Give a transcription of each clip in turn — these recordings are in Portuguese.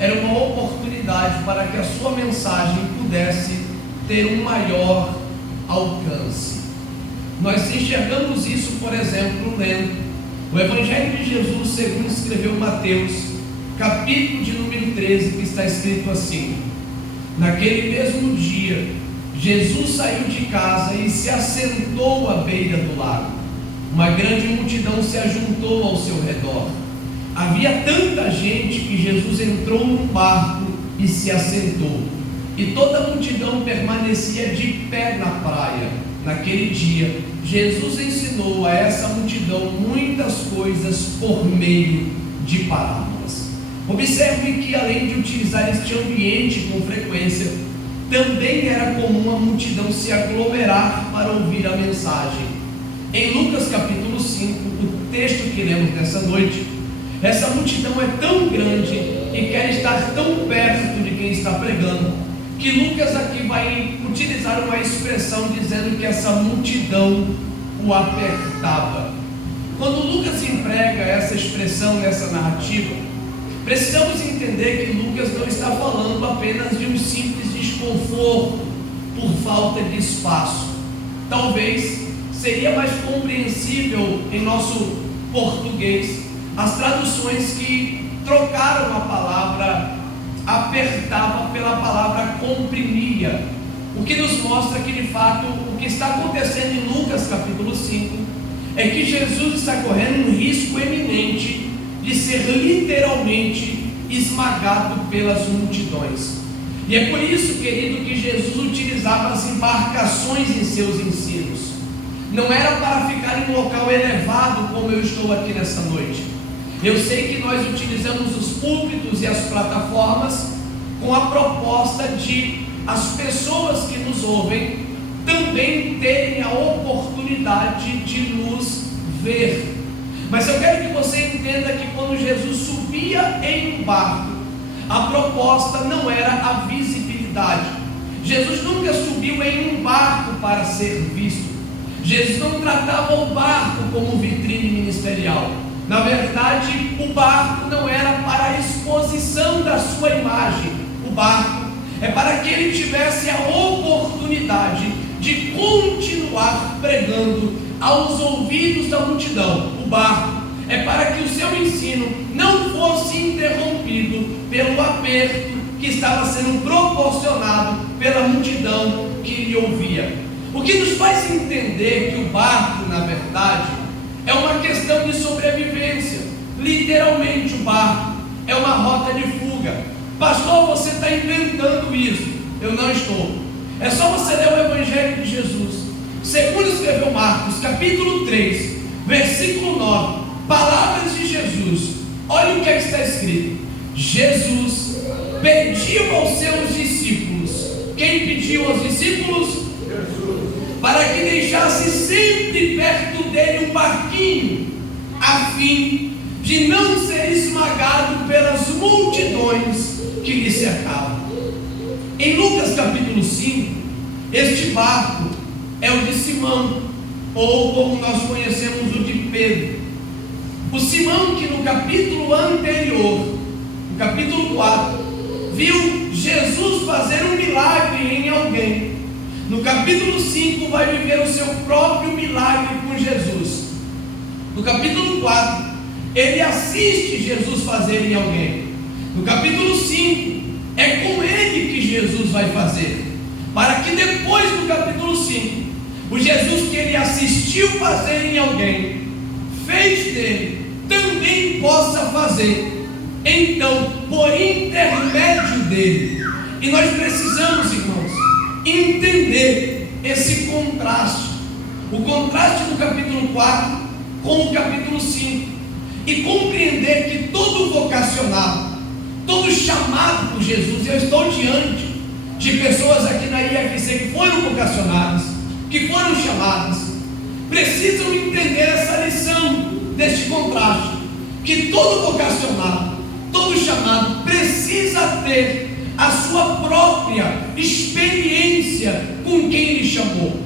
era uma oportunidade para que a sua mensagem pudesse ter um maior alcance. Nós enxergamos isso, por exemplo, lendo o Evangelho de Jesus segundo escreveu Mateus, capítulo de número 13, que está escrito assim: naquele mesmo dia, Jesus saiu de casa e se assentou à beira do lago. Uma grande multidão se ajuntou ao seu redor. Havia tanta gente que Jesus entrou num barco e se assentou, e toda a multidão permanecia de pé na praia. Naquele dia, Jesus ensinou a essa multidão muitas coisas por meio de parábolas. Observe que, além de utilizar este ambiente com frequência, também era comum a multidão se aglomerar para ouvir a mensagem. Em Lucas capítulo 5, o texto que lemos nessa noite, essa multidão é tão grande e quer estar tão perto de quem está pregando, que Lucas aqui vai utilizar uma expressão dizendo que essa multidão o apertava. Quando Lucas emprega essa expressão nessa narrativa, precisamos entender que Lucas não está falando apenas de um simples desconforto por falta de espaço. Talvez seria mais compreensível em nosso português as traduções que trocaram a palavra apertava pela palavra comprimia, o que nos mostra que de fato o que está acontecendo em Lucas capítulo 5 é que Jesus está correndo um risco eminente de ser literalmente esmagado pelas multidões. E é por isso, querido, que Jesus utilizava as embarcações em seus ensinos. Não era para ficar em um local elevado como eu estou aqui nessa noite. Eu sei que nós utilizamos os púlpitos e as plataformas com a proposta de as pessoas que nos ouvem também terem a oportunidade de nos ver. Mas eu quero que você entenda que quando Jesus subia em um barco, a proposta não era a visibilidade. Jesus nunca subiu em um barco para ser visto. Jesus não tratava o barco como vitrine ministerial. Na verdade, o barco não era para a exposição da sua imagem. O barco é para que ele tivesse a oportunidade de continuar pregando aos ouvidos da multidão. O barco é para que o seu ensino não fosse interrompido pelo aperto que estava sendo proporcionado pela multidão que lhe ouvia. O que nos faz entender que o barco, na verdade, é uma questão de sobrevivência. Literalmente, o barco é uma rota de fuga. Pastor, você está inventando isso. Eu não estou. É só você ler o Evangelho de Jesus. Segundo escreveu Marcos, capítulo 3, versículo 9. Palavras de Jesus. Olha o que é que está escrito. Jesus pediu aos seus discípulos. Quem pediu aos discípulos? Jesus. Para que deixasse sempre perto dele um barquinho, a fim de não ser esmagado pelas multidões que lhe cercavam. Em Lucas capítulo 5, este barco é o de Simão, ou como nós conhecemos o de Pedro. O Simão que no capítulo anterior, no capítulo 4, viu Jesus fazer um milagre em alguém. No capítulo 5 vai viver o seu próprio milagre com Jesus. No capítulo 4, ele assiste Jesus fazer em alguém. No capítulo 5, é com ele que Jesus vai fazer. Para que depois do capítulo 5, o Jesus que ele assistiu fazer em alguém, fez dele, também possa fazer. Então, por intermédio dele. E nós precisamos, irmãos, entender esse contraste, o contraste do capítulo 4 com o capítulo 5, e compreender que todo vocacionado, todo chamado por Jesus, eu estou diante de pessoas aqui na IFC que foram vocacionadas, que foram chamadas, precisam entender essa lição deste contraste, que todo vocacionado, todo chamado precisa ter a sua própria experiência com quem lhe chamou,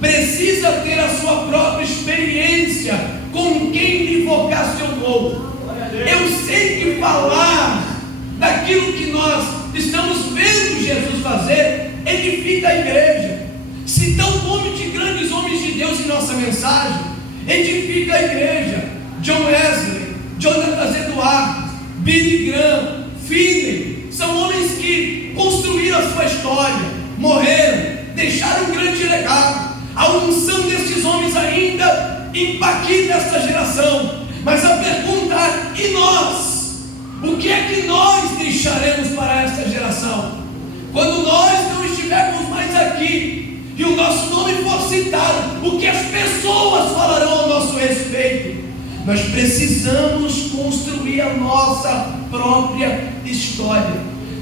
precisa ter a sua própria experiência com quem lhe vocacionou. Eu sei que falar daquilo que nós estamos vendo Jesus fazer, edifica a igreja. Citar o nome de grandes homens de Deus em nossa mensagem, edifica a igreja. John Wesley, Jonathan Edwards, Billy Graham, Finney, são homens que construíram a sua história, morreram, deixaram um grande legado. A unção desses homens ainda impacta esta geração. Mas a pergunta é: e nós? O que é que nós deixaremos para esta geração? Quando nós não estivermos mais aqui e o nosso nome for citado, o que as pessoas falarão ao nosso respeito? Nós precisamos construir a nossa própria história.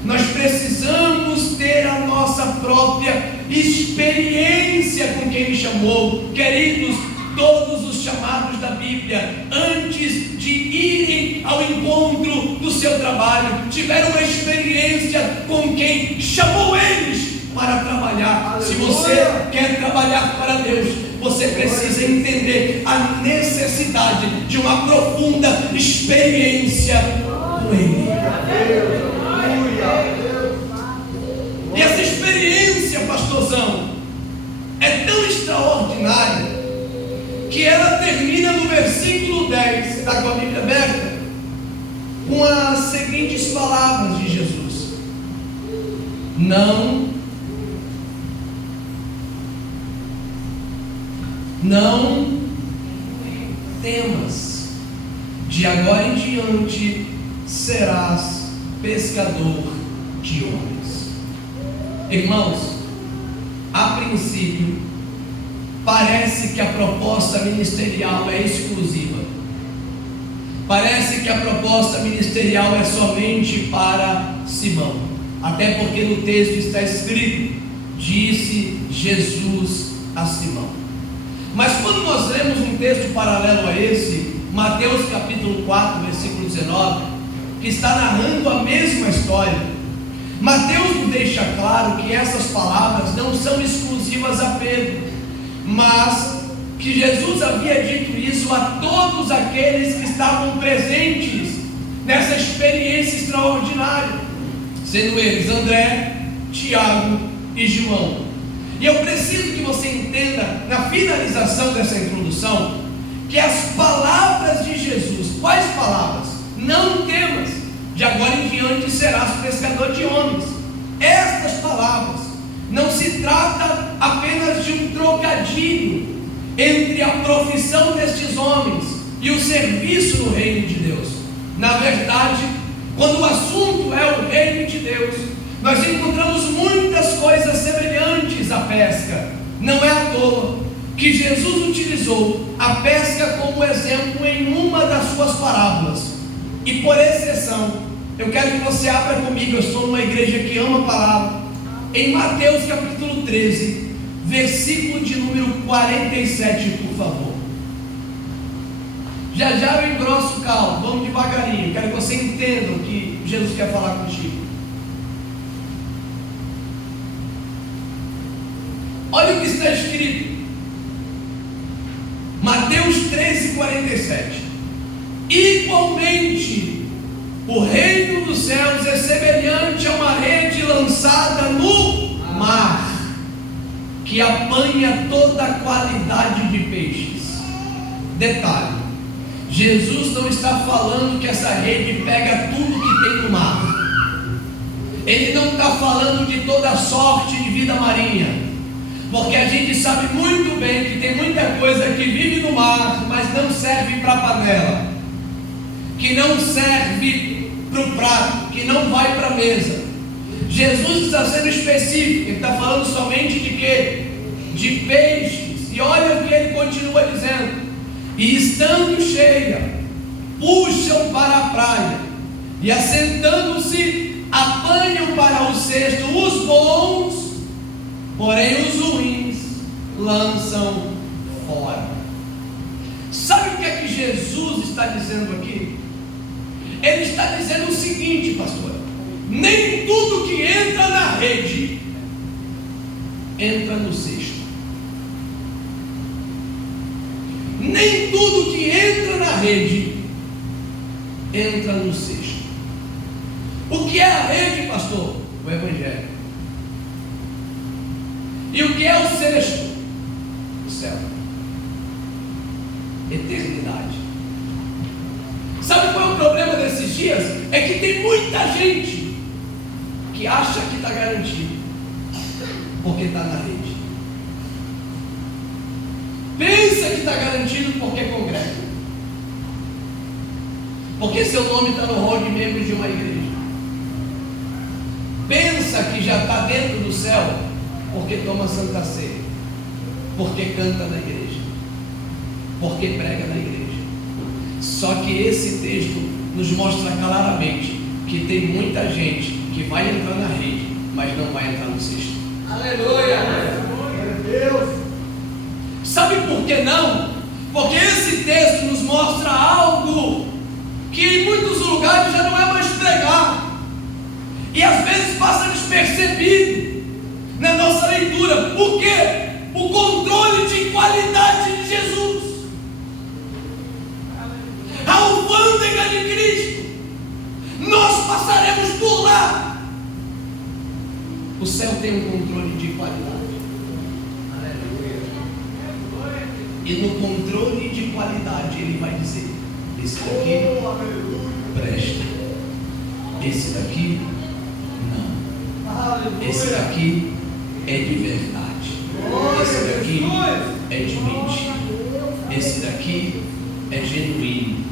Nós precisamos ter a nossa própria experiência com quem me chamou. Queridos, todos os chamados da Bíblia, antes de irem ao encontro do seu trabalho, tiveram uma experiência com quem chamou eles para trabalhar. Se você quer trabalhar para Deus, você precisa entender a necessidade de uma profunda experiência com Ele. E essa experiência, pastorzão, é tão extraordinária que ela termina no versículo 10, está com a Bíblia aberta, com as seguintes palavras de Jesus: Não temas, de agora em diante serás pescador de homens. Irmãos, a princípio parece que a proposta ministerial é exclusiva. Parece que a proposta ministerial é somente para Simão. Até porque no texto está escrito: disse Jesus a Simão. Mas quando nós lemos um texto paralelo a esse, Mateus capítulo 4, versículo 19, que está narrando a mesma história, Mateus nos deixa claro que essas palavras não são exclusivas a Pedro, mas que Jesus havia dito isso a todos aqueles que estavam presentes nessa experiência extraordinária, sendo eles André, Tiago e João. E eu preciso que você entenda, na finalização dessa introdução, que as palavras de Jesus, quais palavras? Não temas, de agora em diante serás pescador de homens. Estas palavras não se trata apenas de um trocadilho entre a profissão destes homens e o serviço no reino de Deus. Na verdade, quando o assunto é o reino de Deus, nós encontramos muitas coisas semelhantes à pesca. Não é à toa que Jesus utilizou a pesca como exemplo em uma das suas parábolas. E por exceção, eu quero que você abra comigo, eu estou numa igreja que ama a palavra, em Mateus capítulo 13, versículo de número 47, por favor. Já eu engrosso o caldo, vamos devagarinho, quero que você entenda o que Jesus quer falar contigo. Olha o que está escrito, Mateus 13, 47. Igualmente, o reino dos céus é semelhante a uma rede lançada no mar, que apanha toda a qualidade de peixes. Detalhe: Jesus não está falando que essa rede pega tudo que tem no mar. Ele não está falando de toda a sorte de vida marinha, porque a gente sabe muito bem que tem muita coisa que vive no mar, mas não serve para a panela, que não serve para o prato, que não vai para a mesa. Jesus está sendo específico, ele está falando somente de quê? De peixes. E olha o que ele continua dizendo: e estando cheia, puxam para a praia, e assentando-se, apanham para o cesto os bons, porém os ruins lançam fora. Sabe o que é que Jesus está dizendo aqui? Ele está dizendo o seguinte, pastor: nem tudo que entra na rede entra no cesto. Nem tudo que entra na rede entra no cesto. O que rede, pastor? O Evangelho. E o que é o sexto? O céu. Eternidade. Sabe qual é o problema desses dias? É que tem muita gente que acha que está garantido, porque está na rede. Pensa que está garantido porque congrega, porque seu nome está no rol de membros de uma igreja. Pensa que já está dentro do céu porque toma Santa Ceia, porque canta na igreja, porque prega na igreja. Só que esse texto nos mostra claramente que tem muita gente que vai entrar na rede, mas não vai entrar no cesto. Aleluia! Meu Deus! Sabe por que não? Porque esse texto nos mostra algo que em muitos lugares já não é mais pregar, e às vezes passa despercebido na nossa leitura. Por quê? O controle de qualidade de Jesus, a alfândega de Cristo. Nós passaremos por lá. O céu tem um controle de qualidade. E no controle de qualidade ele vai dizer: esse daqui presta, esse daqui não, esse daqui é de verdade, esse daqui é de mentira, esse daqui é genuíno,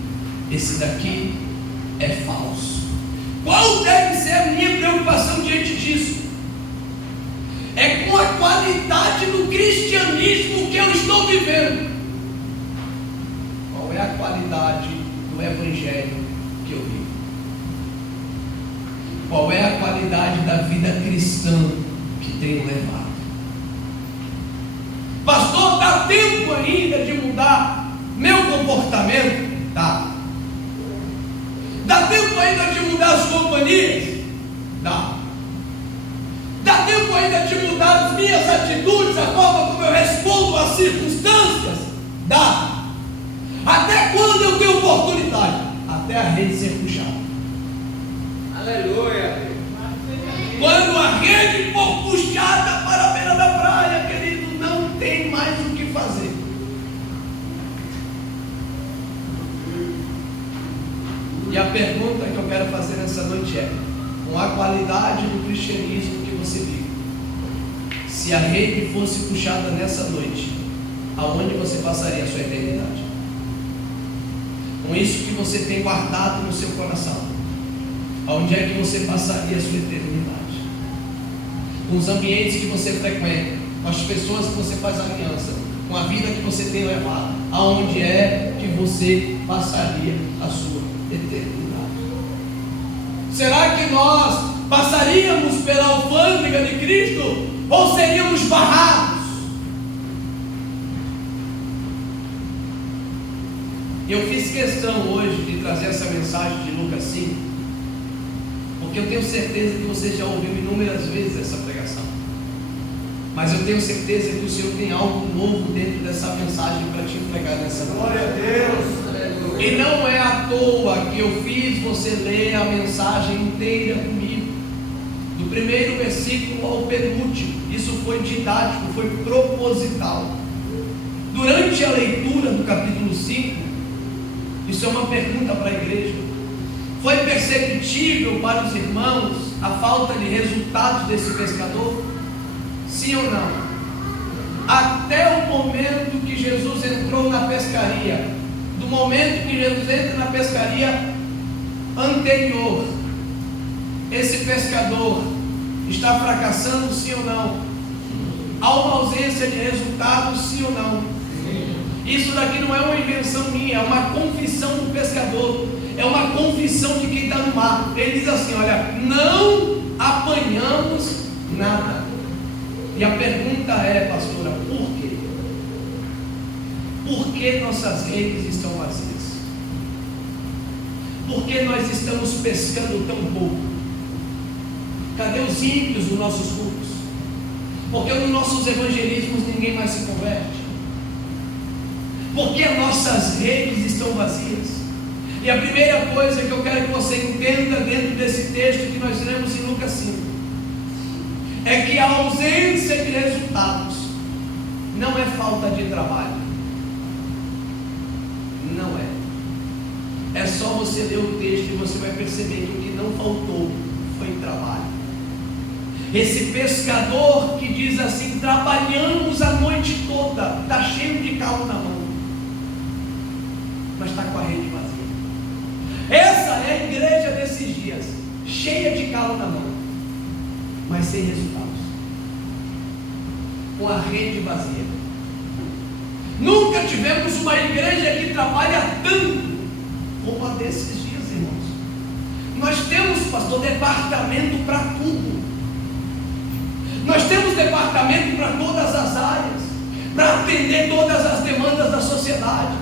esse daqui é falso. Qual deve ser a minha preocupação diante disso? É com a qualidade do cristianismo que eu estou vivendo. Qual é a qualidade do evangelho que eu vivo? Qual é a qualidade da vida cristã que tenho levado? Pastor, dá tempo ainda de mudar meu comportamento? Dá. Dá tempo ainda de mudar as companhias? Dá. Dá tempo ainda de mudar as minhas atitudes, a forma como eu respondo às circunstâncias? Dá. Até quando eu tenho oportunidade? Até a rede ser puxada. Aleluia! Quando a rede for puxada para a beira da praia, querido, não tem mais o que fazer. E a pergunta que eu quero fazer nessa noite é: com a qualidade do cristianismo que você vive, se a rede fosse puxada nessa noite, aonde você passaria a sua eternidade? Com isso que você tem guardado no seu coração, aonde é que você passaria a sua eternidade? Com os ambientes que você frequenta, com as pessoas que você faz aliança, com a vida que você tem levado, aonde é que você passaria a sua eternidade? Será que nós passaríamos pela alfândega de Cristo ou seríamos barrados? Eu fiz questão hoje de trazer essa mensagem de Lucas 5, porque eu tenho certeza que você já ouviu inúmeras vezes essa pregação, mas eu tenho certeza que o Senhor tem algo novo dentro dessa mensagem para te entregar nessa noite. Glória a Deus! E não é à toa que eu fiz você ler a mensagem inteira comigo, do primeiro versículo ao penúltimo. Isso foi didático, foi proposital. Durante a leitura do capítulo 5, isso é uma pergunta para a igreja: foi perceptível para os irmãos a falta de resultados desse pescador? Sim ou não? Até o momento que Jesus entrou na pescaria, do momento que Jesus entra na pescaria anterior, esse pescador está fracassando, sim ou não? Há uma ausência de resultados, sim ou não? Isso daqui não é uma invenção minha, é uma confissão do pescador, é uma confissão de quem está no mar. Ele diz assim: olha, não apanhamos nada. E a pergunta é, pastora, por quê? Por que nossas redes estão vazias? Por que nós estamos pescando tão pouco? Cadê os ímpios nos nossos cultos? Por que nos nossos evangelismos ninguém mais se converte? Por que nossas redes estão vazias? E a primeira coisa que eu quero que você entenda dentro desse texto que nós lemos em Lucas 5 é que a ausência de resultados não é falta de trabalho. Não é. É só você ler o texto e você vai perceber que o que não faltou foi trabalho. Esse pescador que diz assim: trabalhamos a noite toda, está cheio de calo na mão, mas está com a rede vazia. Essa é a igreja desses dias, cheia de calo na mão, mas sem resultados, com a rede vazia. Nunca tivemos uma igreja que trabalha tanto como a desses dias, irmãos. Nós temos, pastor, departamento para tudo. Nós temos departamento para todas as áreas, para atender todas as demandas da sociedade,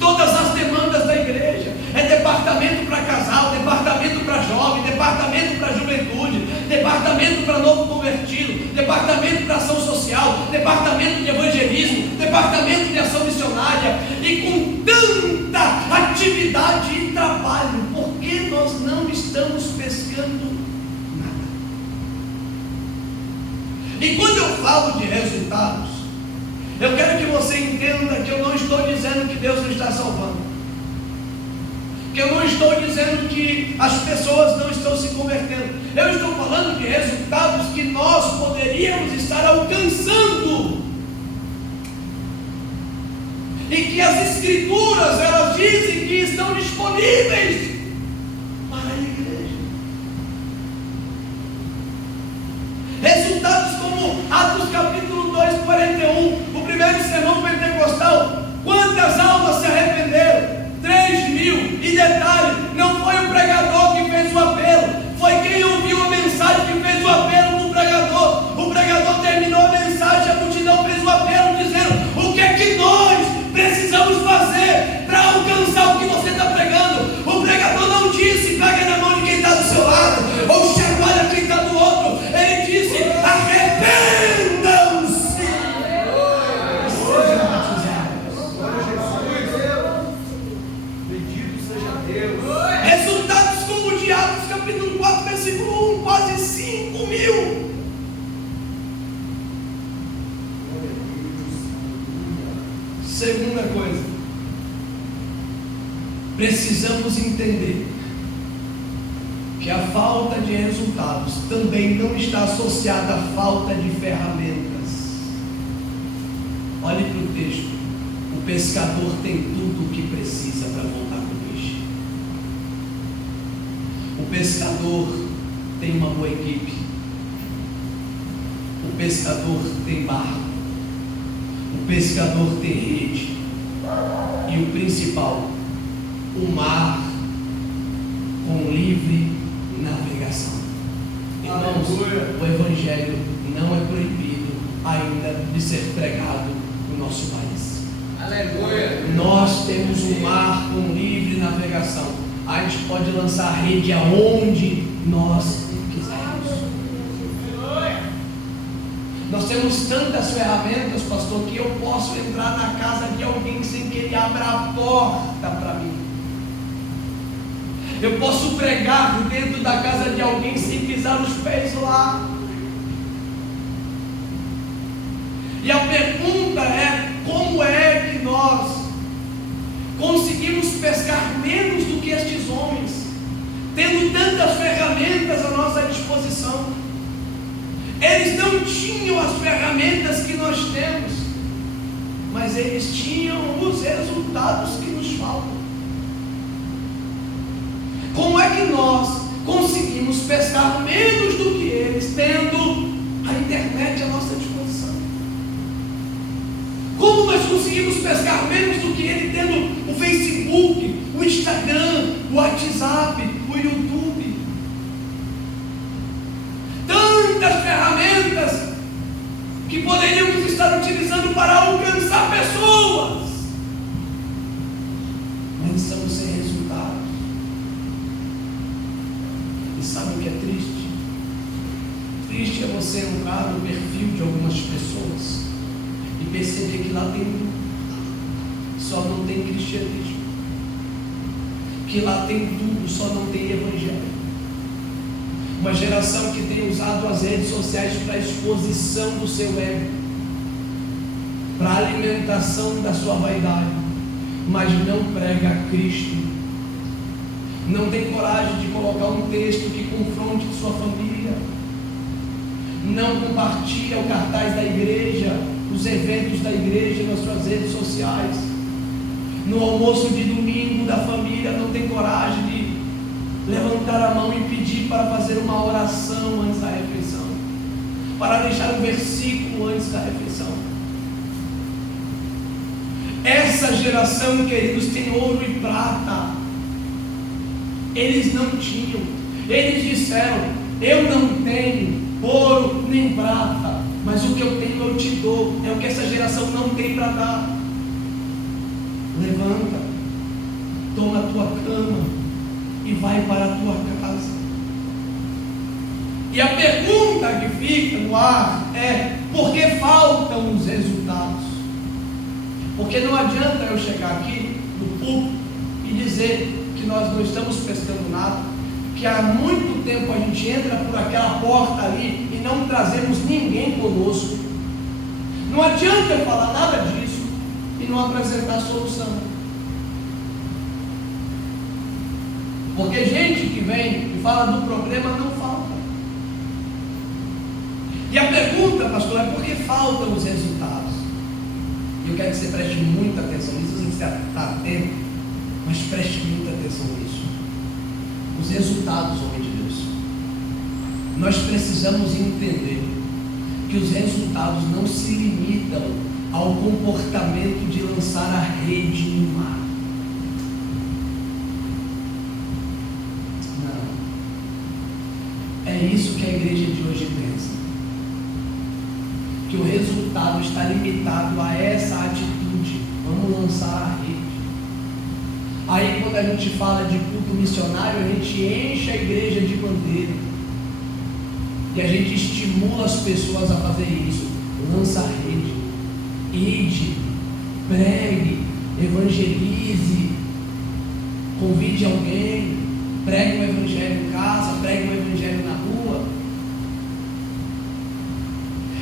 todas as demandas da igreja. É departamento para casal, departamento para jovem, departamento para juventude, departamento para novo convertido, departamento para ação social, departamento de evangelismo, departamento de ação missionária. E com tanta atividade e trabalho, por que nós não estamos pescando nada? E quando eu falo de resultados, eu quero que você entenda que eu não estou dizendo que Deus não está salvando, que eu não estou dizendo que as pessoas não estão se convertendo. Eu estou falando de resultados que nós poderíamos estar alcançando, e que as escrituras, elas dizem que estão disponíveis para a igreja. Resultados como Atos capítulo 2, 41, o primeiro sermão pentecostal. Quantas almas se arrependeram? 3.000. E detalhe, não foi o pregador que fez o apelo, foi quem ouviu a mensagem que fez o apelo do pregador. O pregador terminou a mensagem, a multidão fez o apelo dizendo: o que é que nós precisamos fazer para alcançar o que você está pregando? O pregador não disse: pega na mão de quem está do seu lado, ou chacoalha quem está do outro. Ele disse: arrependam-se. Resultados como o de Atos capítulo 4, versículo 1, quase 5.000. Segunda coisa, precisamos entender que a falta de resultados também não está associada à falta de ferramentas. Olhe para o texto. O pescador tem tudo o que precisa para voltar com o peixe. O pescador tem uma boa equipe. O pescador tem barco. O pescador tem rede. E o principal, o mar com livre navegação. Irmãos, o Evangelho não é proibido ainda de ser pregado no nosso país. Aleluia. Nós temos um mar com livre navegação. A gente pode lançar a rede aonde nós quisermos. Nós temos tantas ferramentas, pastor, que eu posso entrar na casa de alguém sem que ele abra a porta para mim. Eu posso pregar dentro da casa de alguém sem pisar os pés lá. E a pergunta é: como é que nós conseguimos pescar menos do que estes homens, tendo tantas ferramentas à nossa disposição? Eles não tinham as ferramentas que nós temos, mas eles tinham os resultados que nos faltam. Como é que nós conseguimos pescar menos do que eles, tendo a internet à nossa disposição? Como nós conseguimos pescar menos do que ele, tendo o Facebook, o Instagram, o WhatsApp, o YouTube? Tantas ferramentas que poderíamos estar utilizando para alcançar pessoas, mas estamos sem resultados. E sabe o que é triste? Triste é você entrar no perfil de algumas pessoas e perceber que lá tem tudo, só não tem cristianismo. que lá tem tudo, só não tem evangelho. Uma geração que tem usado as redes sociais para exposição do seu ego, para alimentação da sua vaidade, mas não prega a Cristo. Não tem coragem de colocar um texto que confronte sua família. Não compartilha o cartaz da igreja, os eventos da igreja nas suas redes sociais. No almoço de domingo da família não tem coragem de levantar a mão e pedir para fazer uma oração antes da refeição, para deixar um versículo antes da refeição. Essa geração, queridos, tem ouro e prata. Eles não tinham. Eles disseram: eu não tenho ouro nem prata, mas o que eu tenho eu te dou. É o que essa geração não tem para dar. Levanta, toma a tua cama e vai para a tua casa. E a pergunta que fica no ar é: por que faltam os resultados? Porque não adianta eu chegar aqui no púlpito e dizer que nós não estamos pescando nada, que há muito tempo a gente entra por aquela porta ali e não trazemos ninguém conosco. Não adianta eu falar nada disso e não apresentar solução. Porque gente que vem e fala do problema não falta. E a pergunta, pastor, é por que faltam os resultados? E eu quero que você preste muita atenção nisso. Você está atento, mas preste muita atenção nisso. Os resultados, homem de Deus. Nós precisamos entender que os resultados não se limitam ao comportamento de lançar a rede no mar. Não. É isso que a igreja de hoje pensa. Que o resultado está limitado a essa atitude. Vamos lançar a rede. Aí quando a gente fala de culto missionário, a gente enche a igreja de bandeira. E a gente estimula as pessoas a fazer isso. Lança a rede. Ide, pregue, evangelize, convide alguém, pregue o evangelho em casa, pregue o evangelho na rua.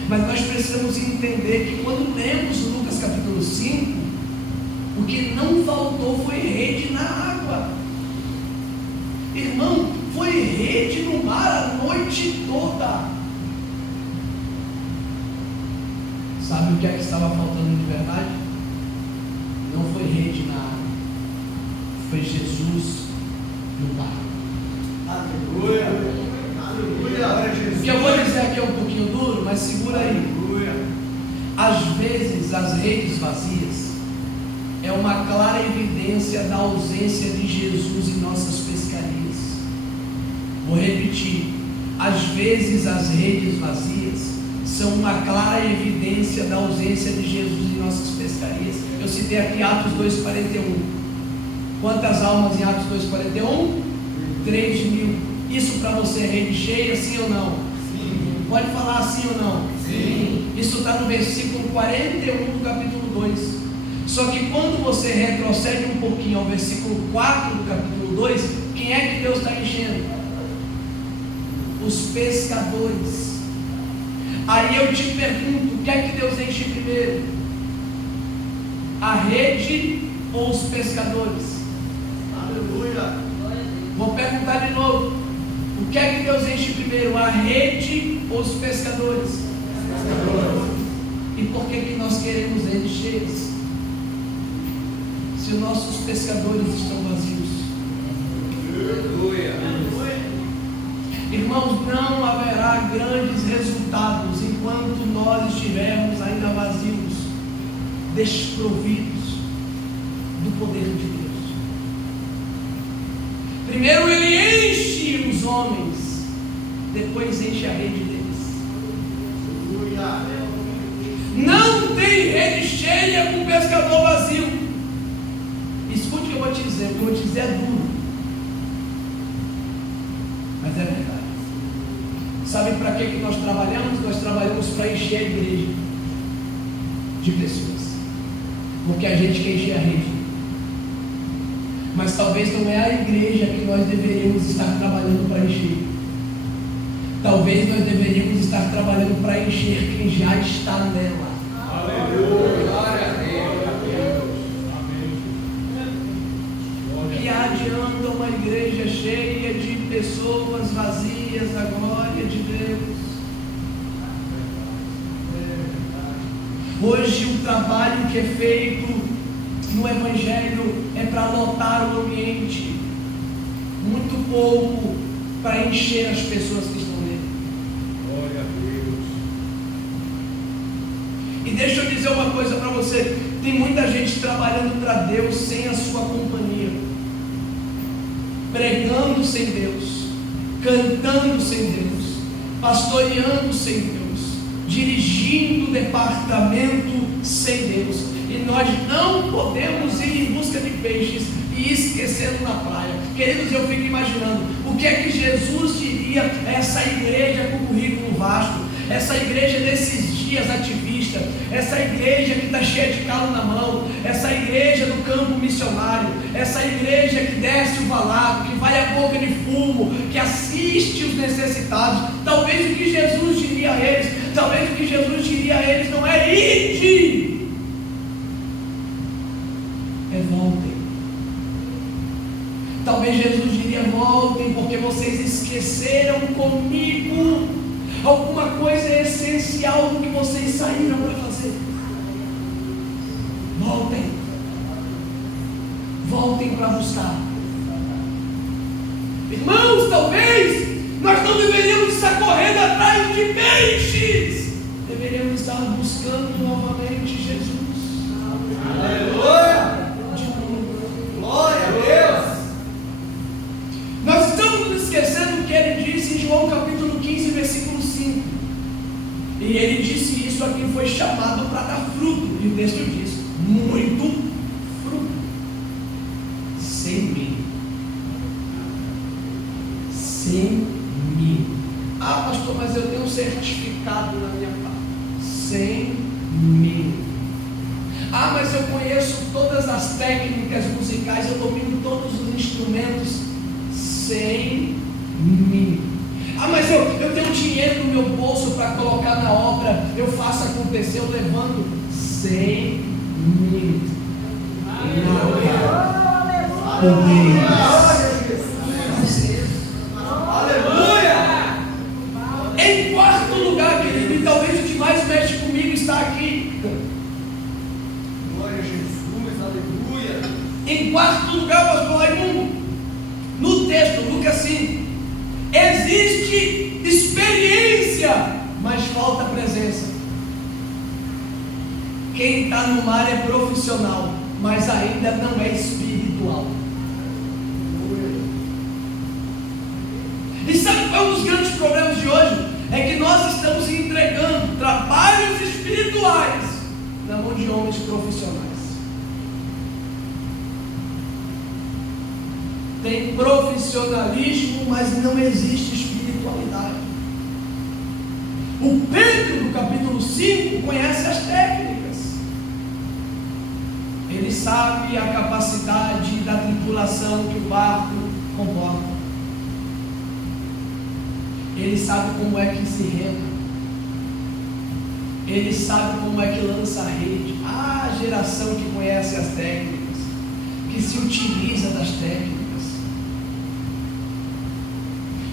Mas nós precisamos entender que quando lemos Lucas capítulo 5, o que não faltou foi rede na água. Irmão, foi rede no mar a noite toda. Sabe o que é que estava faltando de verdade? Não foi rede na água, foi Jesus no barco. Aleluia, aleluia. O que eu vou dizer aqui é um pouquinho duro, mas segura aí. Aleluia. Às vezes as redes vazias é uma clara evidência da ausência de Jesus em nossas pescarias. Vou repetir. Às vezes as redes vazias são uma clara evidência da ausência de Jesus em nossas pescarias. Eu citei aqui Atos 2,41. Quantas almas em Atos 2,41? 3.000. Isso para você é rede cheia, sim ou não? Sim. Pode falar sim ou não? Sim. Isso está no versículo 41 do capítulo 2. Só que quando você retrocede um pouquinho ao versículo 4 do capítulo 2, quem é que Deus está enchendo? Os pescadores. Aí eu te pergunto, o que é que Deus enche primeiro? A rede ou os pescadores? Aleluia. Vou perguntar de novo, o que é que Deus enche primeiro? A rede ou os pescadores? E por que nós queremos redes cheias? Se os nossos pescadores estão vazios. Aleluia. Irmãos, não haverá grandes resultados enquanto nós estivermos ainda vazios, desprovidos do poder de Deus. Primeiro ele enche os homens, depois enche a rede deles. Aleluia. Não tem rede cheia com pescador vazio. Escute o que eu vou te dizer, o que eu vou te dizer é duro, mas é verdade. Sabe para que nós trabalhamos? Nós trabalhamos para encher a igreja de pessoas, porque a gente quer encher a rede. Mas talvez não é a igreja que nós deveríamos estar trabalhando para encher. Talvez nós deveríamos estar trabalhando para encher quem já está nela. Aleluia. Glória a Deus. Amém. Que adianta uma igreja cheia de pessoas vazias da glória de Deus? Hoje o trabalho que é feito no Evangelho é para lotar o ambiente, muito pouco para encher as pessoas que estão nele. Glória a Deus. E deixa eu dizer uma coisa para você: tem muita gente trabalhando para Deus sem a sua companhia, pregando sem Deus, cantando sem Deus, pastoreando sem Deus, dirigindo o departamento sem Deus. E nós não podemos ir em busca de peixes e esquecendo na praia. Queridos, eu fico imaginando o que é que Jesus diria a essa igreja com currículo vasto, essa igreja desses dias ativista, essa igreja que está cheia de calo na mão, essa igreja do campo missionário, essa igreja que desce o valaco, que vai à boca de fumo, que assiste os necessitados. Talvez o que Jesus diria a eles, não é ide, é voltem. Talvez Jesus diria: voltem, porque vocês esqueceram comigo alguma coisa essencial do que vocês saíram para fazer. Voltem para buscar. Irmãos, talvez nós não deveríamos estar correndo atrás de peixes, deveríamos estar buscando novamente Jesus. Aleluia. Glória a Deus. Nós estamos nos esquecendo o que ele disse em João capítulo 15, versículo 5. E ele disse isso a quem foi chamado para dar fruto. E o texto diz: muito fruto. Sem mim. Ah, pastor, mas eu tenho um certificado na minha parte. Sem mim. Ah, mas eu conheço todas as técnicas musicais, eu domino todos os instrumentos. Sem mim. Ah, mas eu tenho dinheiro no meu bolso para colocar na obra, eu faço acontecer, eu levanto. Sem mim. Aleluia. Em quarto lugar, querido, e talvez o que mais mexe comigo está aqui. Glória a Jesus. Aleluia. Em quarto lugar, pastor Raimundo, no texto, Lucas 5, existe experiência, mas falta presença. Quem está no mar é profissional, mas ainda não é espiritual. E sabe qual é um dos grandes problemas de hoje? É que nós estamos entregando trabalhos espirituais na mão de homens profissionais. Tem profissionalismo, mas não existe espiritualidade. O Pedro, no capítulo 5, conhece as técnicas. Ele sabe a capacidade da tripulação que o barco comporta. Ele sabe como é que se rema. Ele sabe como é que lança a rede. A geração que conhece as técnicas, que se utiliza das técnicas.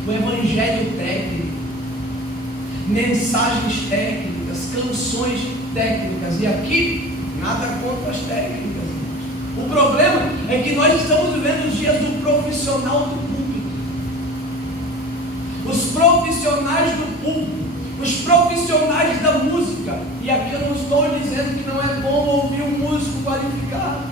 O evangelho técnico, mensagens técnicas, canções técnicas. E aqui, nada contra as técnicas. O problema é que nós estamos vivendo os dias do profissional do púlpito. Os profissionais do púlpito, os profissionais da música. E aqui eu não estou dizendo que não é bom ouvir um músico qualificado,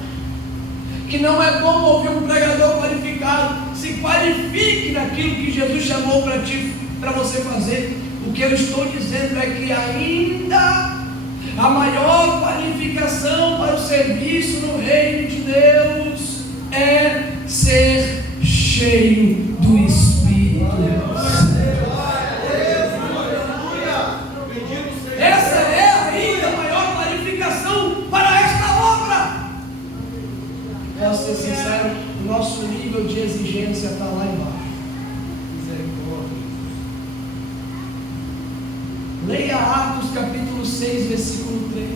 que não é bom ouvir um pregador qualificado. Se qualifique naquilo que Jesus chamou para você fazer. O que eu estou dizendo é que ainda a maior qualificação para o serviço no reino de Deus é ser cheio do Espírito. Essa é ainda a maior qualificação para esta obra. Posso ser sincero, o nosso Leia Atos capítulo 6, versículo 3.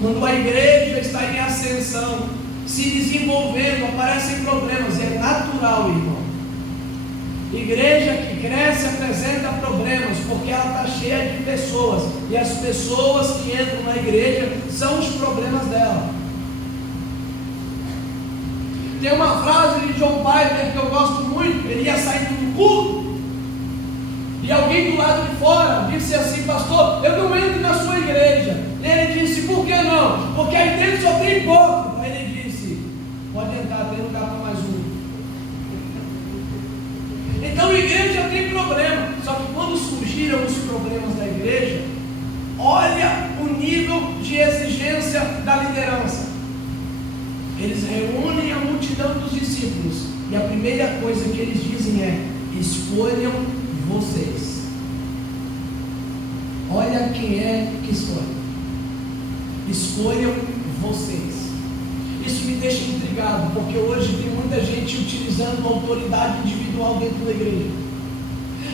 Quando a igreja está em ascensão, se desenvolvendo, aparecem problemas. É natural, irmão. Igreja que cresce apresenta problemas, porque ela está cheia de pessoas. E as pessoas que entram na igreja são os problemas dela. Tem uma frase de John Piper que eu gosto muito. Ele ia saindo do culto e alguém do lado de fora disse assim: pastor, eu não entro na sua igreja. E ele disse: por que não? Porque aí dentro só tem pouco. Aí ele disse: pode entrar, tem lugar para mais um. Então a igreja tem problema. Só que quando surgiram os problemas da igreja, olha o nível de exigência da liderança. Eles reúnem a multidão dos discípulos e a primeira coisa que eles dizem é: escolham vocês. Olha quem é que escolhe. Escolham vocês. Isso me deixa intrigado, porque hoje tem muita gente utilizando a autoridade individual dentro da igreja.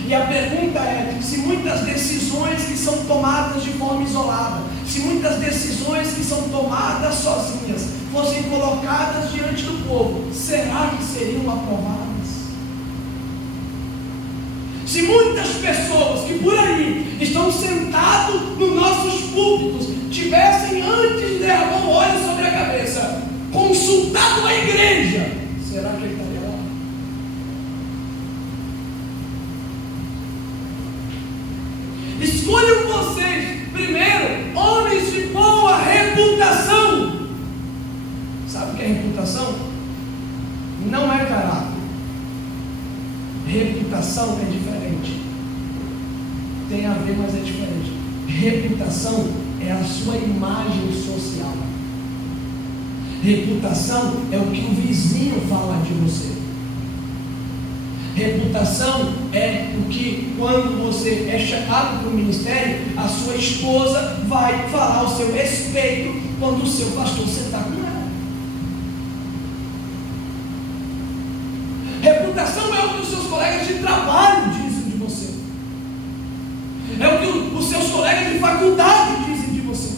E a pergunta é: se muitas decisões que são tomadas de forma isolada, se muitas decisões que são tomadas sozinhas fossem colocadas diante do povo, será que seriam aprovadas? Se muitas pessoas que por aí estão sentados nos nossos púlpitos tivessem, antes de derramar o óleo sobre a cabeça, consultado a igreja, será que ele estaria lá? Escolham vocês, primeiro, homens de boa reputação. Sabe o que é reputação? Não é caráter. Reputação é diferente. Tem a ver, mas é diferente. Reputação é a sua imagem social. Reputação é o que o vizinho fala de você. Reputação é o que, quando você é chamado para o ministério, a sua esposa vai falar ao seu respeito quando o seu pastor sentar com ela. Reputação é o que os seus colegas de trabalho dizem de você. É o que os seus colegas de faculdade dizem de você.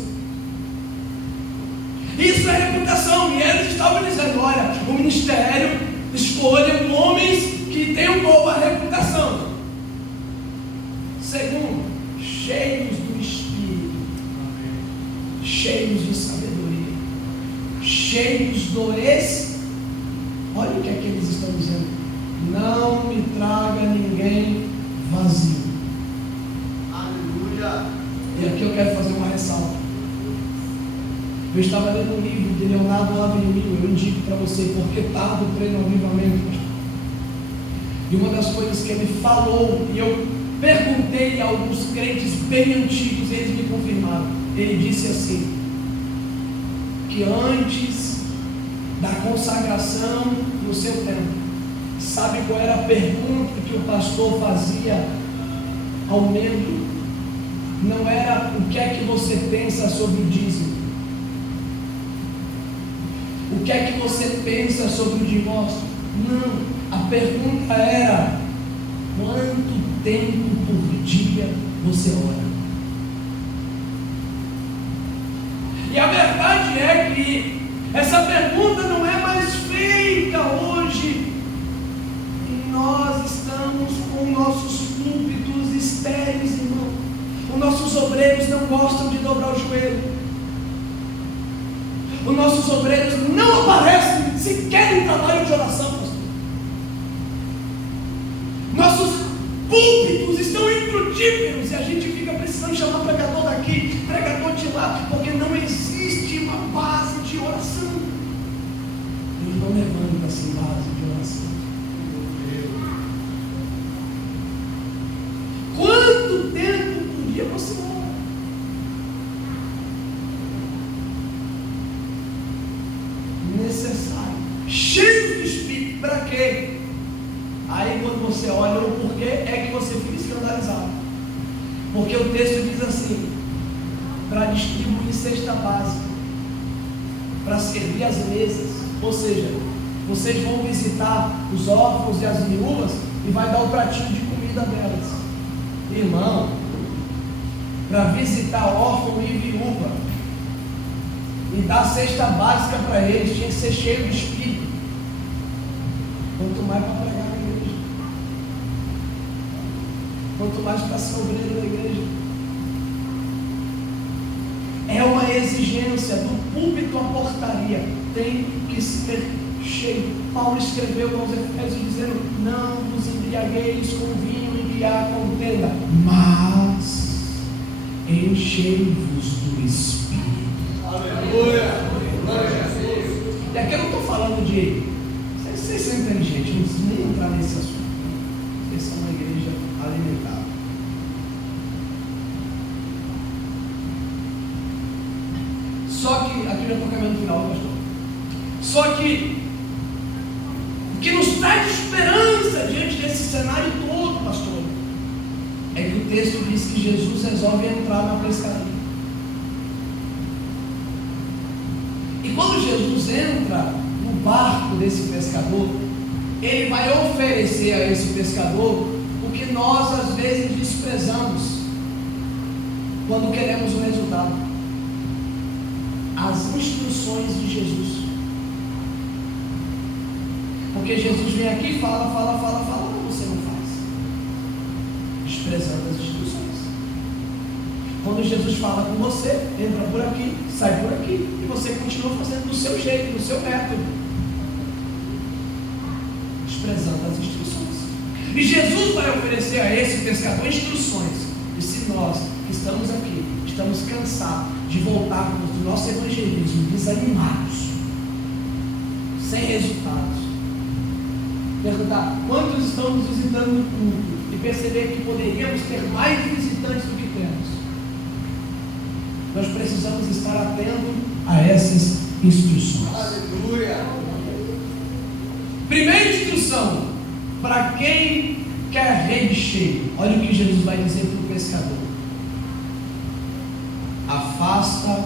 Isso é reputação. E eles estavam dizendo: olha, o ministério escolha homens que tenham boa reputação. Segundo, cheios do Espírito, cheios de sabedoria, cheios do Espírito. Olha o que é que eles estão dizendo: não me traga ninguém vazio. Aleluia. E aqui eu quero fazer uma ressalva. Eu estava lendo um livro de Leonardo Avenil, eu indico para você, Porque Tardo o Treino ao Avivamento. E uma das coisas que ele falou, e eu perguntei a alguns crentes bem antigos, e eles me confirmaram. Ele disse assim: que antes da consagração no seu tempo, sabe qual era a pergunta que o pastor fazia ao membro? Não era: o que é que você pensa sobre o dízimo? O que é que você pensa sobre o divórcio? Não, a pergunta era: quanto tempo por dia você ora? E a verdade é que essa pergunta não é mais feita hoje. E nós estamos com nossos púlpitos estéreis, irmão. Os nossos obreiros não gostam de dobrar o joelho. Os nossos obreiros não aparecem sequer em trabalho de oração, pastor. Nossos púlpitos estão infrutíferos e a gente fica precisando chamar pregador daqui, pregador de lá, porque não existe uma base de oração. Deus não levanta assim base de oração. Quanto tempo por dia você ora? Necessário, cheio de Espírito. Para quê? Aí quando você olha o porquê, é que você fica escandalizado, porque o texto diz assim: para distribuir cesta básica, para servir as mesas. Ou seja, vocês vão visitar os órfãos e as viúvas e vai dar o pratinho de comida delas. Irmão, para visitar órfão e viúva e dar cesta básica para eles, tinha que ser cheio de espírito. Quanto mais para pregar na igreja, quanto mais para ser obreiro da igreja. É uma exigência do púlpito à portaria, tem que ser cheio. Paulo escreveu aos Efésios dizendo: não vos embriagueis com vinho e que há contenda, mas enchei-vos do Espírito. Aleluia! Glória a Jesus! E aqui eu não estou falando de... Vocês são inteligentes, não preciso nem entrar nesse assunto. Vocês são uma igreja alimentada. Só que, aqui já estou caminhando no final, pastor. Só que o que nos traz esperança diante desse cenário todo, pastor, é que o texto diz que Jesus resolve entrar na pescaria. E quando Jesus entra no barco desse pescador, ele vai oferecer a esse pescador o que nós às vezes desprezamos quando queremos um resultado: as instruções de Jesus. Porque Jesus vem aqui e fala, mas você não faz, desprezando as instruções. Quando Jesus fala com você, entra por aqui, sai por aqui, e você continua fazendo do seu jeito, do seu método, desprezando as instruções. E Jesus vai oferecer a esse pescador instruções. E se nós que estamos aqui, estamos cansados de voltarmos do nosso evangelismo, desanimados, sem resultados, perguntar quantos estão nos visitando no culto e perceber que poderíamos ter mais visitantes do que temos, nós precisamos estar atentos a essas instruções. Aleluia! Primeira instrução para quem quer rede cheio. Olha o que Jesus vai dizer para o pescador: afasta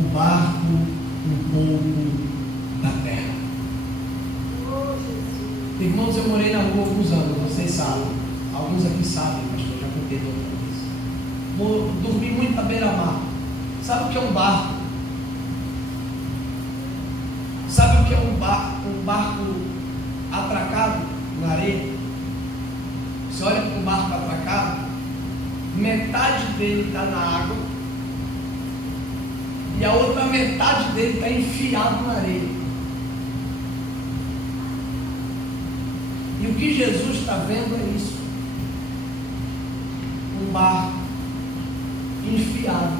o barco um pouco da terra. Irmãos, eu morei na rua há alguns anos, vocês sabem. Alguns aqui sabem, pastor, já contei outra vez. Dormi muito na beira-mar. Sabe o que é um barco? Sabe o que é um barco atracado na areia? Você olha para um barco atracado, metade dele está na água e a outra metade dele está enfiado na areia. E o que Jesus está vendo é isso: um barco enfiado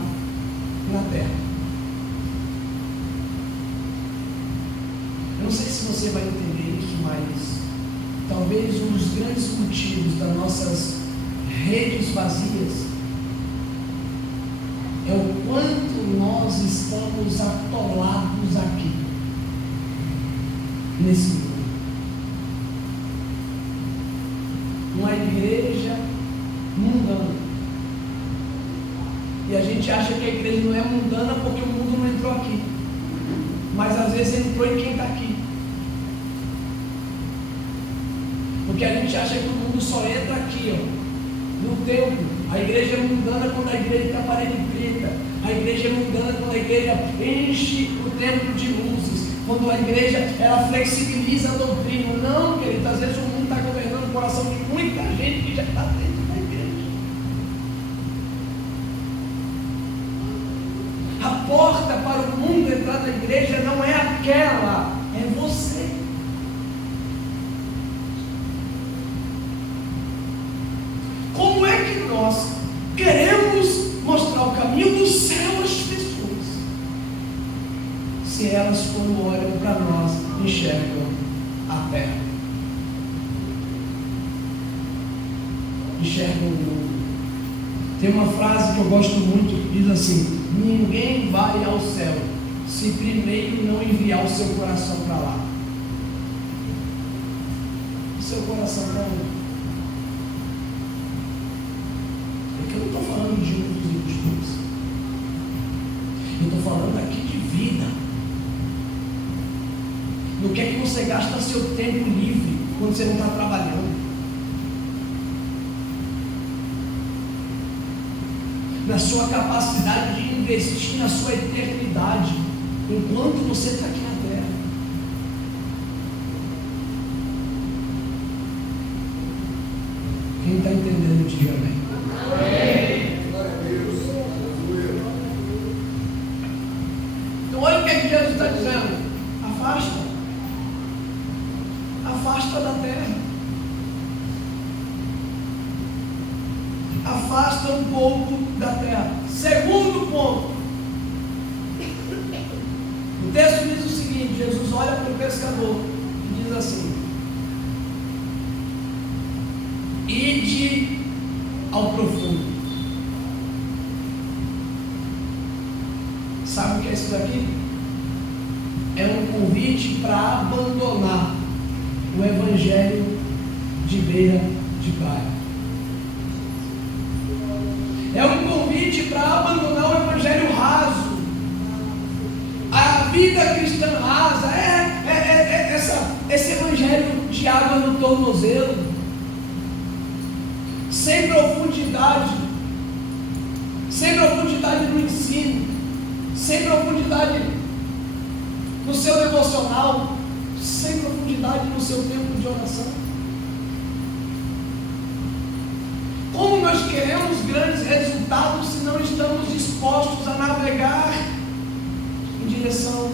na terra. Eu não sei se você vai entender isso, mas talvez um dos grandes motivos das nossas redes vazias é o quanto nós estamos atolados aqui, nesse mundo. Uma igreja mundana. E a gente acha que a igreja não é mundana porque o mundo não entrou aqui. Mas às vezes entrou em quem está aqui. Porque a gente acha que o mundo só entra aqui, ó, no templo. A igreja é mundana quando a igreja tem a parede preta. A igreja é mundana quando a igreja enche o templo de luzes. Quando a igreja, ela flexibiliza a doutrina. Não, querido, às vezes o mundo está governando o coração de muita gente que já está dentro da igreja. A porta para o mundo entrar na igreja não é aquela, é você. Como é que nós queremos mostrar o caminho do céu às pessoas, se elas, quando olham para nós, enxergam a terra, enxergam o mundo? Tem uma frase que eu gosto muito que diz assim: ninguém vai ao céu se primeiro não enviar o seu coração para lá. O seu coração para onde? Porque eu não estou falando de usos e costumes, eu estou falando aqui de vida. No que é que você gasta seu tempo livre quando você não está trabalhando? na sua capacidade de investir na sua eternidade, enquanto você está aqui na terra. Quem está entendendo, diga amém. Glória a Deus. Aleluia. Então olha o que é que Jesus está dizendo. Afasta. Afasta da terra. Afasta um pouco da terra. Segundo ponto. O texto diz o seguinte: Jesus olha para o pescador e diz assim: ide ao profundo. Sabe o que é isso daqui? É um convite para abandonar o evangelho de beira de praia. É um convite para abandonar o evangelho raso. A vida cristã rasa esse evangelho de água no tornozelo, sem profundidade no ensino, sem profundidade no seu devocional, sem profundidade no seu tempo de oração. Como nós queremos grandes resultados se não estamos dispostos a navegar em direção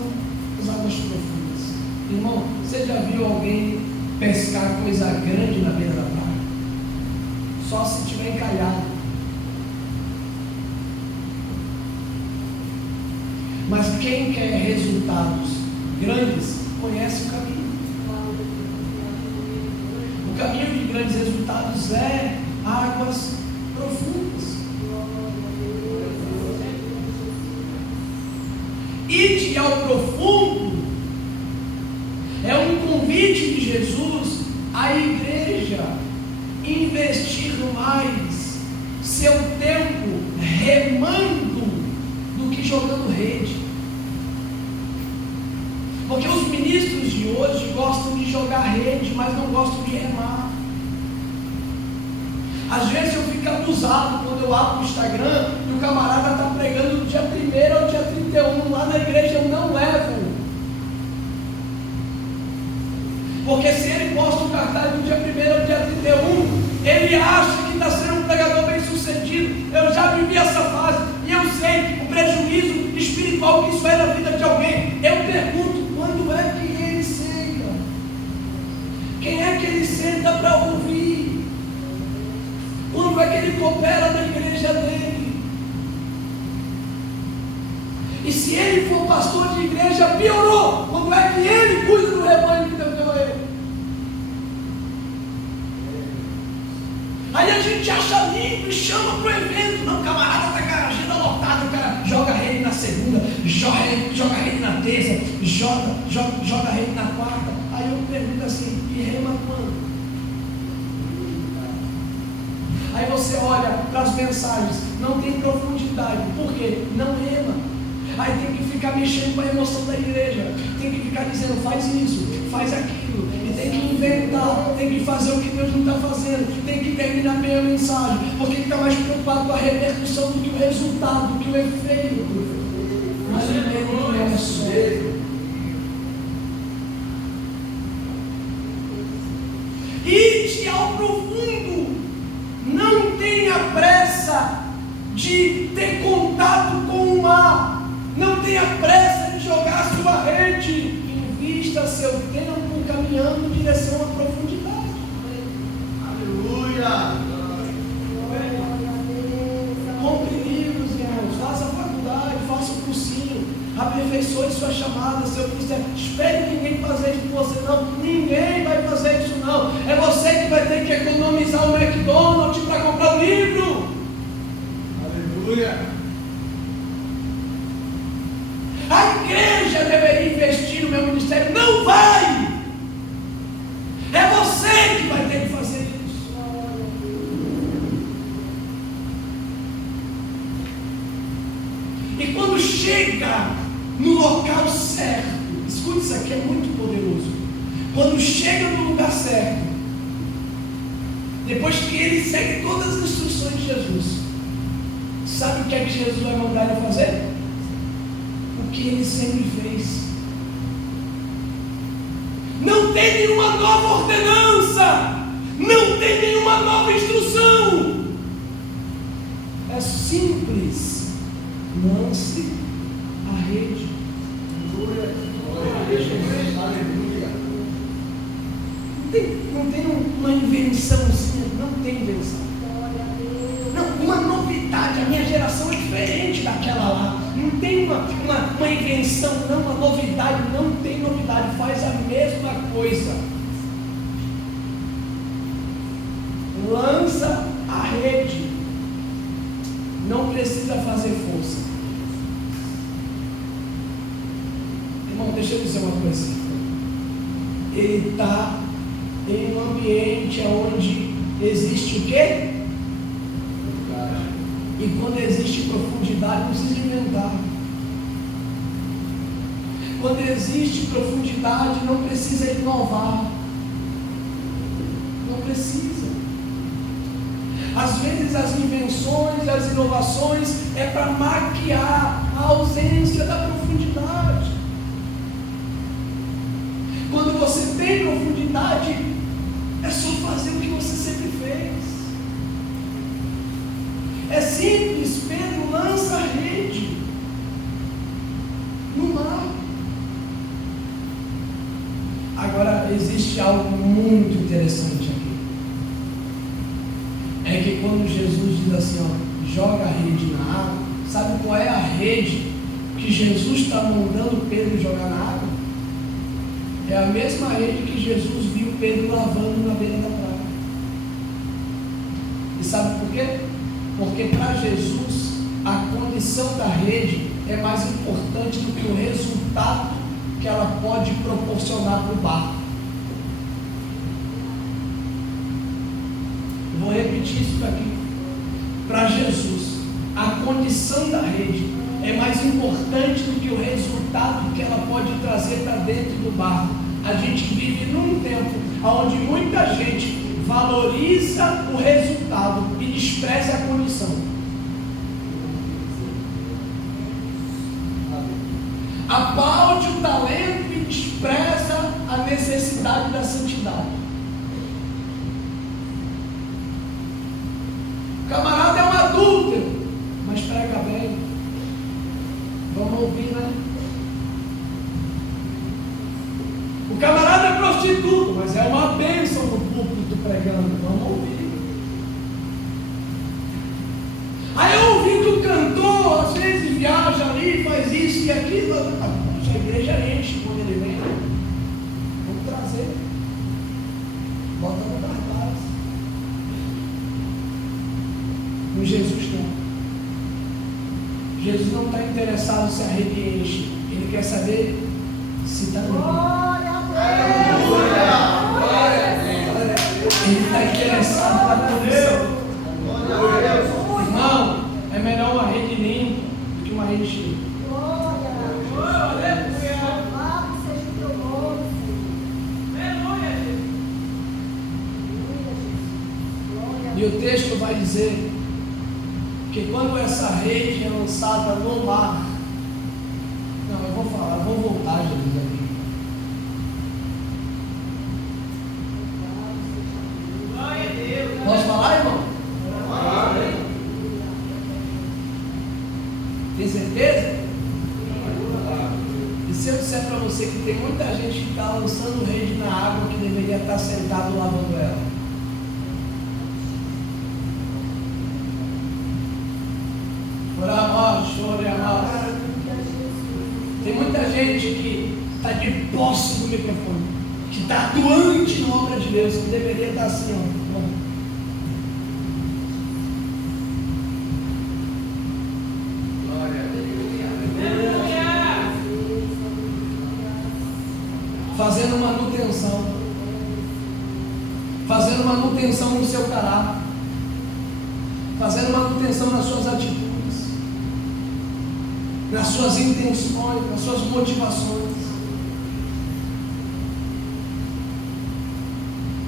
às águas profundas? Irmão, você já viu alguém pescar coisa grande na beira da praia? Só se tiver encalhado. Mas quem quer resultados grandes conhece o caminho. O caminho de grandes resultados é águas profundas. Ide ao profundo é um convite de Jesus à igreja investir mais seu tempo remando do que jogando rede. Porque os ministros de hoje gostam de jogar rede, mas não gostam de remar. Às vezes eu fico abusado quando eu abro o Instagram e o camarada está pregando do dia 1º ao dia 31, lá na igreja eu não levo. Porque se ele posta um cartaz do dia 1º ao dia 31, ele acha que está sendo um pregador bem sucedido. Eu já vivi essa fase e eu sei o prejuízo espiritual que isso é na vida de alguém. Eu pergunto, quando é que ele senta? Quem é que ele senta para ouvir? Quando é que ele coopera na igreja dele? E se ele for pastor de igreja, piorou. Quando é que ele cuida do rebanho que Deus deu a ele? Aí a gente acha lindo e chama para o evento. Não, camarada, está com a agenda lotada. O cara joga rede na segunda, joga rede na terça, joga rede na quarta. Aí eu pergunto assim, e rema quando? Aí você olha para as mensagens, não tem profundidade. Por quê? Não rema. Aí tem que ficar mexendo com a emoção da igreja. Tem que ficar dizendo, faz isso, faz aquilo. E tem que inventar, tem que fazer o que Deus não está fazendo. Tem que terminar bem a mensagem. Porque ele está mais preocupado com a repercussão do que o resultado, do que o efeito. Mas o medo não é só. Ide ao profundo. Não tenha pressa de ter contato com o mar. Não tenha pressa de jogar a sua rede. Invista seu tempo caminhando em direção à profundidade. Aleluia. Compre livros, irmãos. Faça a faculdade, faça o cursinho. Aperfeiçoe sua chamada, seu ministério. Espere ninguém fazer isso por você, não. Ninguém vai fazer isso, não. É você que vai ter que economizar o McDonald's para comprar o livro. Aleluia. A igreja deveria investir no meu ministério. Não vai! É você que vai ter que fazer isso. E quando chega no local certo, escute, isso aqui é muito poderoso. Quando chega no lugar certo, depois que ele segue todas as instruções de Jesus, Sabe o que é que Jesus vai mandar ele fazer? O que ele sempre fez. Não tem nenhuma nova ordenança, não tem nenhuma nova instrução. É simples. Lance a rede. Não tem uma invençãozinha, não tem invenção. Não, uma novidade. A minha geração é diferente daquela lá. Não tem uma invenção, não, uma novidade. Não tem novidade, faz a mesma coisa. Lança a rede. Não precisa fazer força. Irmão, deixa eu dizer uma coisa. Ele está em um ambiente onde existe o quê? E quando existe profundidade, não precisa inventar. Quando existe profundidade, não precisa inovar. Não precisa. Às vezes as invenções, as inovações é para maquiar a ausência da profundidade. Quando você tem profundidade, é só fazer o que você sempre fez. É simples. Pedro lança a rede no mar. Agora existe algo muito interessante aqui. É que quando Jesus diz assim, ó, joga a rede na água, sabe qual é a rede que Jesus está mandando Pedro jogar na água? É a mesma rede que Jesus viu Pedro lavando na beira da praia. E sabe por quê? Porque para Jesus a condição da rede é mais importante do que o resultado que ela pode proporcionar para o barco. Vou repetir isso aqui. Para Jesus, a condição da rede é mais importante do que o resultado que ela pode trazer para dentro do barco. A gente vive num tempo onde muita gente valoriza o resultado e despreza a condição. Aplaude o talento e despreza a necessidade da santidade. O camarada é um adúltero, mas prega bem. Vamos ouvir, né? O camarada é prostituto, mas é uma bênção no púlpito pregando. Vamos ouvir. Aí eu ouvi que o cantor às vezes viaja ali, faz isso e aquilo. A igreja enche quando ele vem. Vamos trazer. Bota no cartaz. Com Jesus não. Jesus não está interessado se a rede enche. Ele quer saber se está bem. Ele está interessado na condição. Irmão, é melhor uma rede limpa do que uma rede cheia. E o texto vai dizer que quando essa rede é lançada no mar, não, eu vou falar, vou voltar, Jesus, aqui. Posso falar, irmão? Tem certeza? E se eu disser para você que tem muita gente que está lançando rede na água que deveria estar sentado lavando ela? Tem muita gente que está de posse do microfone, que está atuante na obra de Deus, que deveria estar assim, ó. Fazendo manutenção no seu caráter, fazendo manutenção nas suas atitudes, nas suas intenções, nas suas motivações.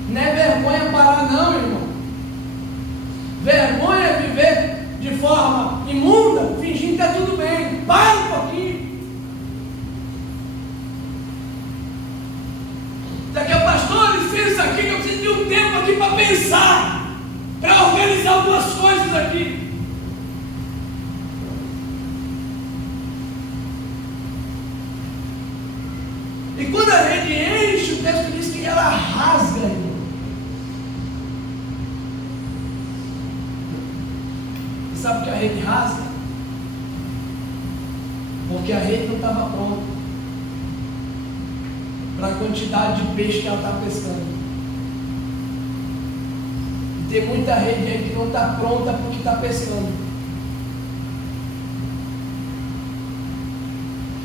Não é vergonha parar não, irmão. Vergonha é viver de forma imunda, fingindo que está tudo bem. Para um pouquinho. Daqui a pastor, licença aqui, que eu preciso de um tempo aqui para pensar, para organizar algumas coisas aqui. E quando a rede enche, o texto diz que ela rasga, irmão. E sabe o que a rede rasga? Porque a rede não estava pronta para a quantidade de peixe que ela está pescando. E tem muita rede aí que não está pronta porque está pescando.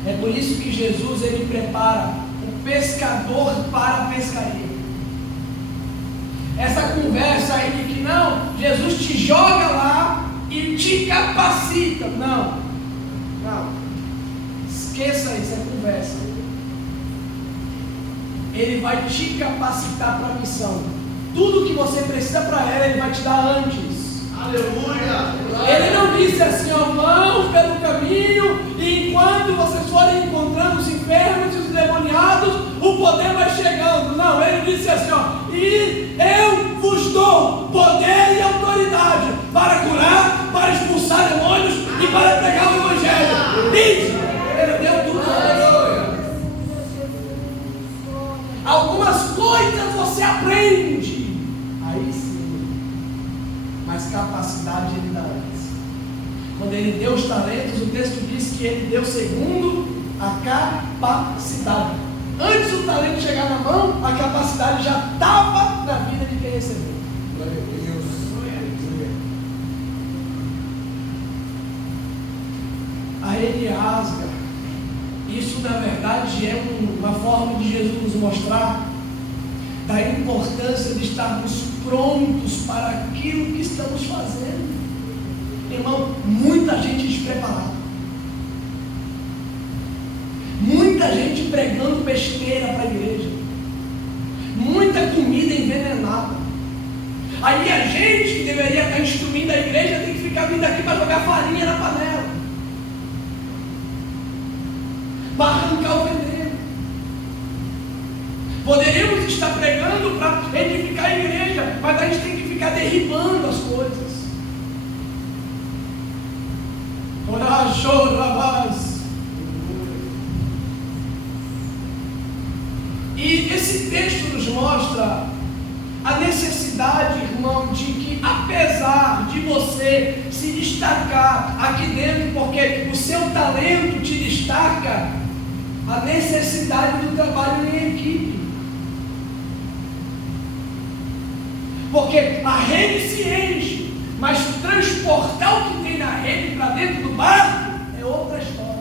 É por isso que Jesus, ele prepara o pescador para a pescaria. Essa conversa aí de que não, Jesus te joga lá e te capacita. Não. Esqueça isso, é conversa. Ele vai te capacitar para a missão. Tudo que você precisa para ela, ele vai te dar antes. Aleluia. Ele não disse assim, ó, vão pelo caminho, e enquanto vocês forem encontrando os enfermos e os endemoniados, o poder vai chegando. Não, ele disse assim, ó, e eu vos dou poder e autoridade para curar, para expulsar demônios e para pregar o evangelho. Diz, ele deu tudo. Algumas coisas você aprende, aí sim, mas capacidade ele dá antes. Quando ele deu os talentos, o texto diz que ele deu segundo a capacidade. Antes do talento chegar na mão, a capacidade já estava na vida de quem recebeu. Glória a Deus. A rede rasga. Isso, na verdade, é uma forma de Jesus nos mostrar da importância de estarmos prontos para aquilo que estamos fazendo. Irmão, muita gente despreparada, muita gente pregando besteira para a igreja, muita comida envenenada. Aí a gente que deveria estar instruindo a igreja tem que ficar vindo aqui para jogar farinha na panela, para arrancar o veneno. Poderíamos estar pregando para edificar a igreja, mas a gente tem que ficar derribando as coisas. E esse texto nos mostra a necessidade, irmão, de que apesar de você se destacar aqui dentro, porque o seu talento te destaca, a necessidade do trabalho em equipe. Porque a rede se enche, mas transportar o que tem na rede para dentro do barco é outra história.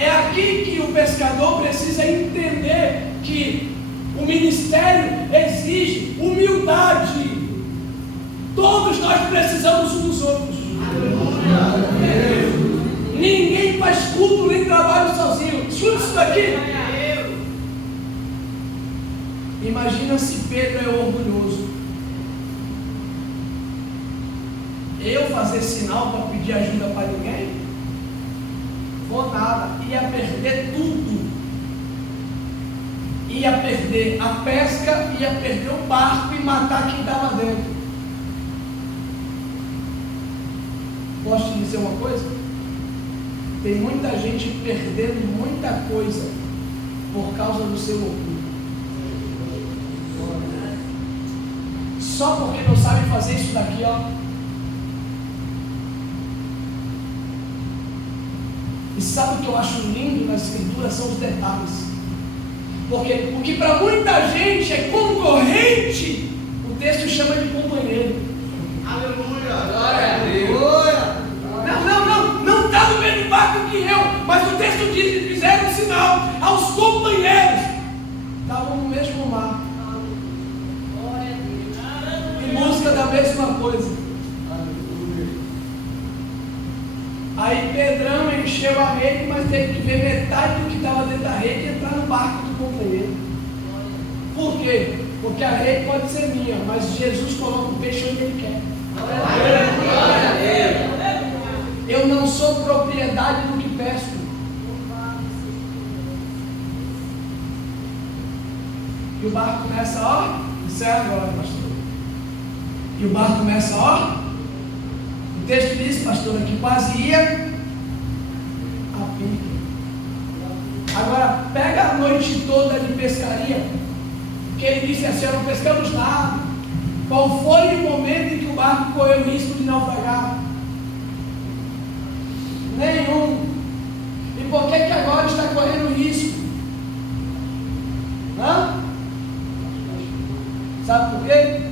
É aqui que o pescador precisa entender que o ministério exige humildade. Todos nós precisamos uns dos outros. Ninguém faz culto nem trabalho sozinho. Escuta isso daqui. Imagina se Pedro é orgulhoso. Eu fazer sinal para pedir ajuda para ninguém? Vou nada. Ia perder tudo. Ia perder a pesca, ia perder o barco e matar quem estava dentro. Posso te dizer uma coisa? Tem muita gente perdendo muita coisa por causa do seu orgulho. Só porque não sabe fazer isso daqui, ó. E sabe o que eu acho lindo nas escrituras? São os detalhes. Porque o que para muita gente é concorrente, o texto chama de companheiro. Aleluia. Glória a Deus. Não está no mesmo barco que eu, mas o texto diz que fizeram um sinal aos companheiros. Estavam no mesmo mar, em busca da mesma coisa. Aí Pedrão encheu a rede, mas teve que ver metade do que estava dentro da rede e entrar no barco do companheiro. Por quê? Porque a rede pode ser minha, mas Jesus coloca o peixe onde Ele quer. Eu não sou propriedade do que pesco. E o barco começa, ó, encerra agora, pastor. E o barco começa, ó. O texto diz, pastor, que quase ia a pique. Agora, pega a noite toda de pescaria, que ele disse assim: não pescamos nada. Qual foi o momento em que o barco correu o risco de naufragar? Nenhum. E por que agora está correndo risco? Hã? Sabe por quê?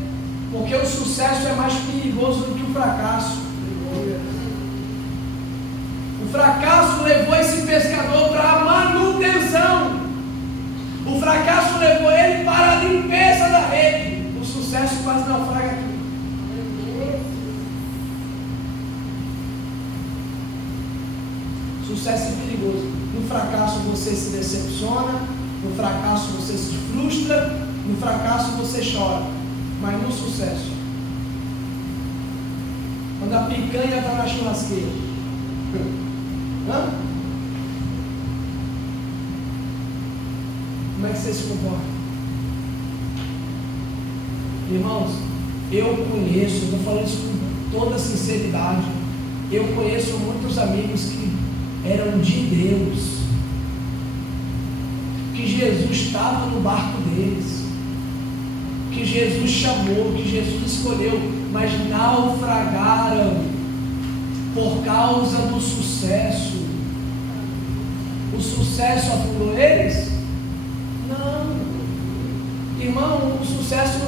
Porque o sucesso é mais perigoso do que o fracasso. O fracasso levou esse pescador para a manutenção. O fracasso levou ele para a limpeza da rede. O sucesso quase naufraga aqui. Sucesso é perigoso. No fracasso você se decepciona, no fracasso você se frustra, no fracasso você chora. Mas no sucesso, quando a picanha está na churrasqueira, como é que você se comporta? Irmãos, eu conheço, estou falando isso com toda sinceridade, eu conheço muitos amigos que eram de Deus, que Jesus estava no barco deles, que Jesus chamou, que Jesus escolheu, mas naufragaram por causa do sucesso. O sucesso afundou eles? Não. Irmão, o sucesso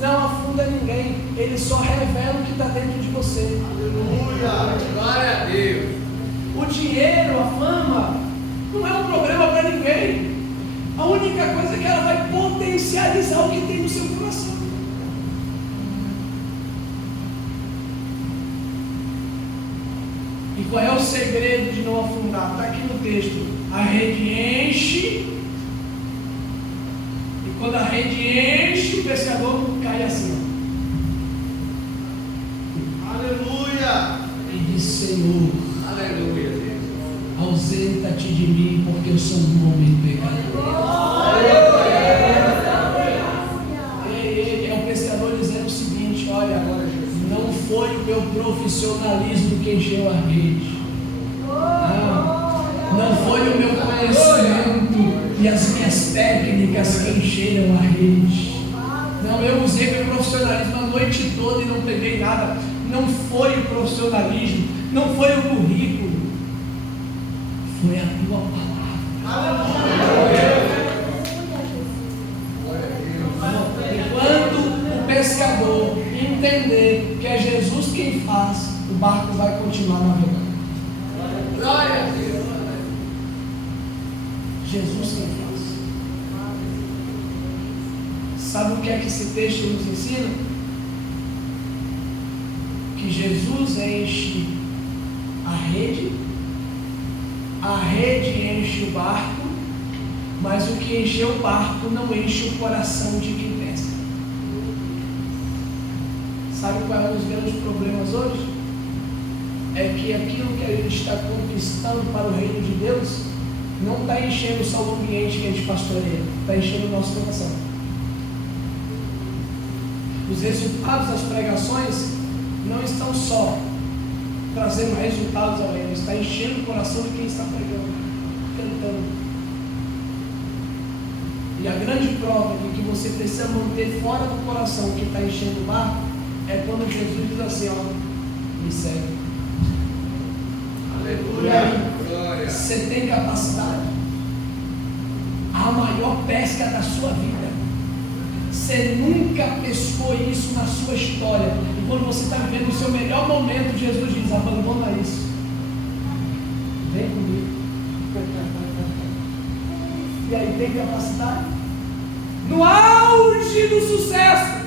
não afunda ninguém, ele só revela o que está dentro de você. Aleluia! Glória a Deus! O dinheiro, a fama, não é um problema para ninguém. A única coisa é que ela vai potencializar o que tem no seu coração. E qual é o segredo de não afundar? Está aqui no texto. A rede enche. E quando a rede enche, o pescador cai assim. Aleluia! E diz: Senhor, aleluia, ausenta-te de mim, porque eu sou um homem pecador. É o pescador dizendo o seguinte: olha, não foi o meu profissionalismo que encheu a rede, não foi o meu conhecimento e as minhas técnicas que encheram a rede. Não, eu usei meu profissionalismo a noite toda e não peguei nada. Não foi o profissionalismo, não foi o currículo, foi a tua palavra. Enquanto o pescador entender que é Jesus quem faz, o barco vai continuar navegando. Glória a Deus. Jesus quem faz. Sabe o que é que esse texto nos ensina? Que Jesus enche a rede enche o barco, mas o que encheu o barco não enche o coração de quem pesca. Sabe qual é um dos grandes problemas hoje? É que aquilo que a gente está conquistando para o reino de Deus não está enchendo só o ambiente que a gente pastoreia, está enchendo o nosso coração. Os resultados das pregações não estão só trazendo resultados ao reino, está enchendo o coração de quem está pregando, cantando. E a grande prova de que você precisa manter fora do coração o que está enchendo o barco é quando Jesus diz assim: ó, me segue. Aleluia! Você tem capacidade. A maior pesca da sua vida. Você nunca pescou isso na sua história. E quando você está vivendo o seu melhor momento, Jesus diz: abandona isso. Vem comigo. E aí, tem capacidade? No auge do sucesso.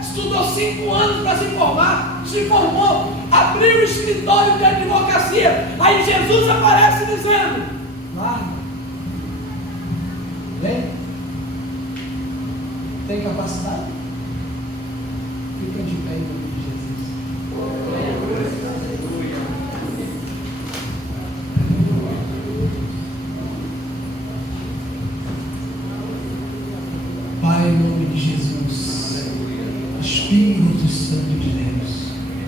Estudou 5 anos para se formar. Se formou. Abriu o escritório de advocacia. Aí Jesus aparece dizendo: larga. Vem. Tem capacidade? Fica de pé em nome de Jesus. Pai, em nome de Jesus, Espírito Santo de Deus,